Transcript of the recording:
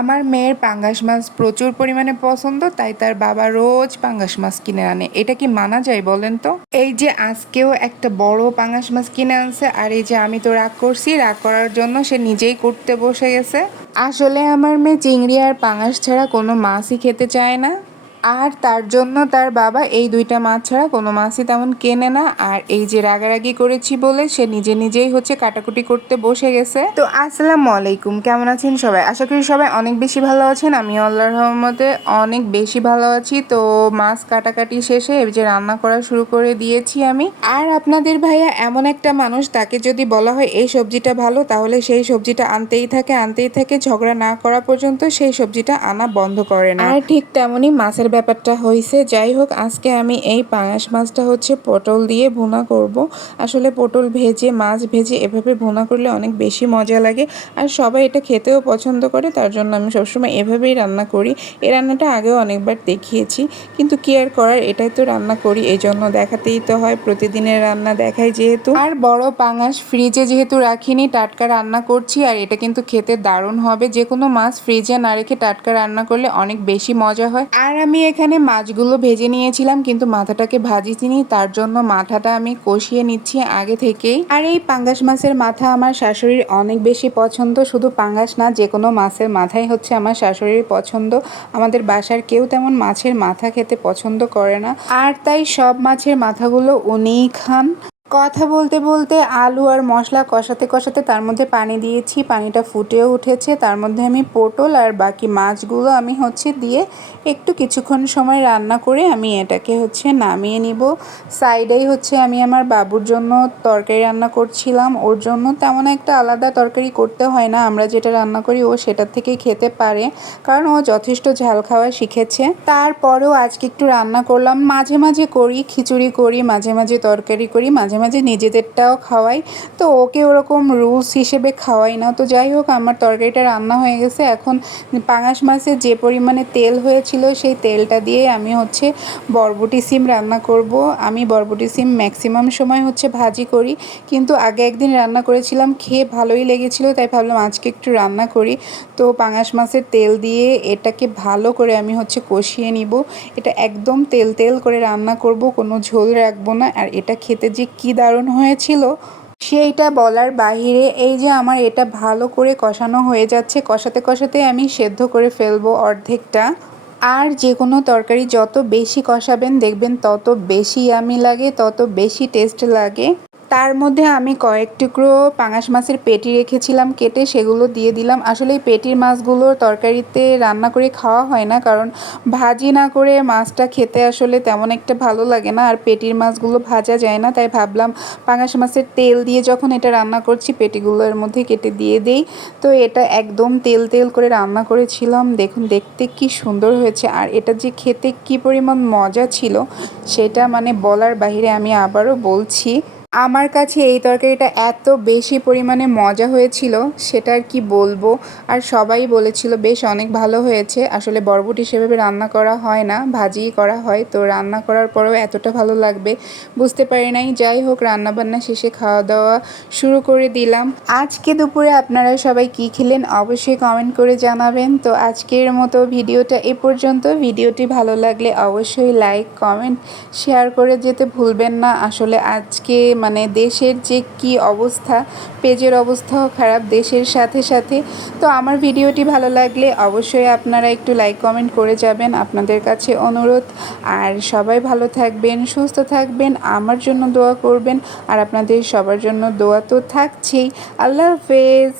আমার মেয়ের পাঙ্গাস মাছ প্রচুর পরিমাণে পছন্দ, তাই তার বাবা রোজ পাঙ্গাস মাছ কিনে আনে। এটা কি মানা যায় বলেন তো? এই যে আজকেও একটা বড় পাঙ্গাস মাছ কিনে আনছে, আর এই যে আমি তো রাগ করছি, রাগ করার জন্য সে নিজেই করতে বসে গেছে। আসলে আমার মেয়ে চিংড়ি আর পাঙ্গাস ছাড়া কোনো মাছই খেতে চায় না। আর তার জন্য তার বাবা এই দুইটা মাছ ছাড়া কোনো মাছই তেমন কেনে না। আর এই যে রাগারাগি করেছি বলে সে নিজে নিজেই হচ্ছে কাটাকুটি করতে বসে গেছে। তো আসসালামু আলাইকুম, কেমন আছেন সবাই? আশা করি সবাই অনেক বেশি ভালো আছেন। আমি আল্লাহর রহমতে অনেক বেশি ভালো আছি। তো মাছ কাটাকাটি শেষে এই যে রান্না করা শুরু করে দিয়েছি আমি। আর আপনাদের ভাইয়া এমন একটা মানুষ, তাকে যদি বলা হয় এই সবজিটা ভালো, তাহলে সেই সবজিটা আনতেই থাকে আনতেই থাকে। ঝগড়া না করা পর্যন্ত সেই সবজিটা আনা বন্ধ করে না। আর ঠিক তেমনই মাছের ব্যাপারটা হয়েছে যাই হোক, আজকে আমি এই পাঙাশ মাছটা হচ্ছে পটল দিয়ে ভুনা করব। আসলে পটল ভেজে, মাছ ভেজে এভাবে ভুনা করলে অনেক বেশি মজা লাগে। আর সবাই এটা খেতেও পছন্দ করে, তার জন্য আমি সবসময় এভাবেই রান্না করি। এই রান্নাটা আগেও অনেকবার দেখিয়েছি, কিন্তু কি আর করার, এটাই তো রান্না করি। এই জন্য দেখাতেই তো হয়, প্রতিদিনের রান্না দেখাই যেহেতু। আর বড় পাঙাশ ফ্রিজে যেহেতু রাখিনি, টাটকা রান্না করছি, আর এটা কিন্তু খেতে দারুণ হবে। যে কোনো মাছ ফ্রিজে না রেখে টাটকা রান্না করলে অনেক বেশি মজা হয়। আর আমি এখানে মাছগুলো ভেজে নিয়েছিলাম, কিন্তু মাথাটাকে ভাজিনি তার জন্য মাথাটা আমি কষিয়ে নিচ্ছি আগে থেকেই। আর এই পাঙ্গাস মাছের মাথা আমার শাশুড়ির অনেক বেশি পছন্দ, শুধু পাঙ্গাস না, যে কোনো মাছের মাথাই হচ্ছে আমার শাশুড়ির পছন্দ। আমাদের বাসার কেউ তেমন মাছের মাথা খেতে পছন্দ করে না। আর তাই সব মাছের মাথাগুলো উনিই খান। কথা বলতে বলতে আলু আর মশলা কষাতে কষাতে তার মধ্যে পানি দিয়েছি, পানিটা ফুটেও উঠেছে। তার মধ্যে আমি পটল আর বাকি মাছগুলো আমি হচ্ছে দিয়ে একটু কিছুক্ষণ সময় রান্না করে আমি এটাকে হচ্ছে নামিয়ে নিব। সাইডেই হচ্ছে আমি আমার বাবুর জন্য তরকারি রান্না করছিলাম। ওর জন্য তেমন একটা আলাদা তরকারি করতে হয় না। আমরা যেটা রান্না করি ও সেটার থেকেই খেতে পারে, কারণ ও যথেষ্ট ঝাল খাওয়া শিখেছে। তারপরেও আজকে একটু রান্না করলাম। মাঝে মাঝে করি, খিচুড়ি করি, মাঝে মাঝে তরকারি করি, মাঝে মাঝে নিজেদেরটাও খাওয়াই। তো ওকে ওরকম রুলস হিসেবে খাওয়াই না। তো যাই হোক, আমার তরকারিটা রান্না হয়ে গেছে। এখন পাঙাশ মাছে যে পরিমাণে তেল হয়েছিল, সেই তেলটা দিয়ে আমি হচ্ছে বরবটি সিম রান্না করব। আমি বরবটি সিম ম্যাক্সিমাম সময় হচ্ছে ভাজি করি। কিন্তু আগে একদিন রান্না করেছিলাম, খেয়ে ভালোই লেগেছিল, তাই ভাবলাম আজকে একটু রান্না করি। তো পাঙাশ মাছের তেল দিয়ে এটাকে ভালো করে আমি হচ্ছে কষিয়ে নিব। এটা একদম তেল তেল করে রান্না করব, কোনো ঝোল রাখব না। আর এটা খেতে যে কি দারুণ হয়েছিল? সেইটা বলার বাহিরে এই যে আমার এটা ভালো করে কষানো হয়ে যাচ্ছে, কষাতে কষাতে আমি সেদ্ধ করে ফেলব অর্ধেকটা। আর যে কোনো তরকারি যত বেশি কষাবেন, দেখবেন তত বেশি আমি লাগে, তত বেশি টেস্ট লাগে। তার মধ্যে আমি কয়েক টুকরো পাঙাশ মাছের পেটি রেখেছিলাম, কেটে সেগুলো দিয়ে দিলাম। আসলে এই পেটির মাছগুলোর তরকারিতে রান্না করে খাওয়া হয় না, কারণ ভাজি না করে মাছটা খেতে আসলে তেমন একটা ভালো লাগে না। আর পেটির মাছগুলো ভাজা যায় না, তাই ভাবলাম পাঙাশ মাছের তেল দিয়ে যখন এটা রান্না করছি, পেটিগুলো এর মধ্যে কেটে দিয়ে দেই। তো এটা একদম তেল তেল করে রান্না করেছিলাম। দেখুন, দেখতে কি সুন্দর হয়েছে। আর এটা যে খেতে কি পরিমাণ মজা ছিল, সেটা মানে বলার বাহিরে আমি আবারও বলছি। আমার কাছে এই তরকারিটা এত বেশি পরিমাণে মজা হয়েছিল, সেটা আর কি বলব? আর সবাই বলেছিল, বেশ, অনেক ভালো হয়েছে। আসলে বরবটি সেভাবে রান্না করা হয় না ভাজিই করা হয়। তো রান্না করার পরেও এতটা ভালো লাগবে, বুঝতে পারি নাই। যাই হোক রান্না বান্না শেষে খাওয়া দাওয়া শুরু করে দিলাম। আজকে দুপুরে আপনারা সবাই কি খেলেন অবশ্যই কমেন্ট করে জানাবেন। তো আজকের মতো ভিডিওটা এ পর্যন্ত। ভিডিওটি ভালো লাগলে অবশ্যই লাইক কমেন্ট শেয়ার করে যেতে ভুলবেন না। আসলে আজকে মানে দেশের যে কি অবস্থা, পেজের অবস্থাও খারাপ, দেশের সাথে সাথে। তো আমার ভিডিওটি ভালো লাগলে অবশ্যই আপনারা একটু লাইক কমেন্ট করে যাবেন। আপনাদের কাছে অনুরোধ। আর সবাই ভালো থাকবেন, সুস্থ থাকবেন, আমার জন্য দোয়া করবেন। আর আপনাদের সবার জন্য দোয়া তো থাকছেই। আল্লাহ হাফেজ।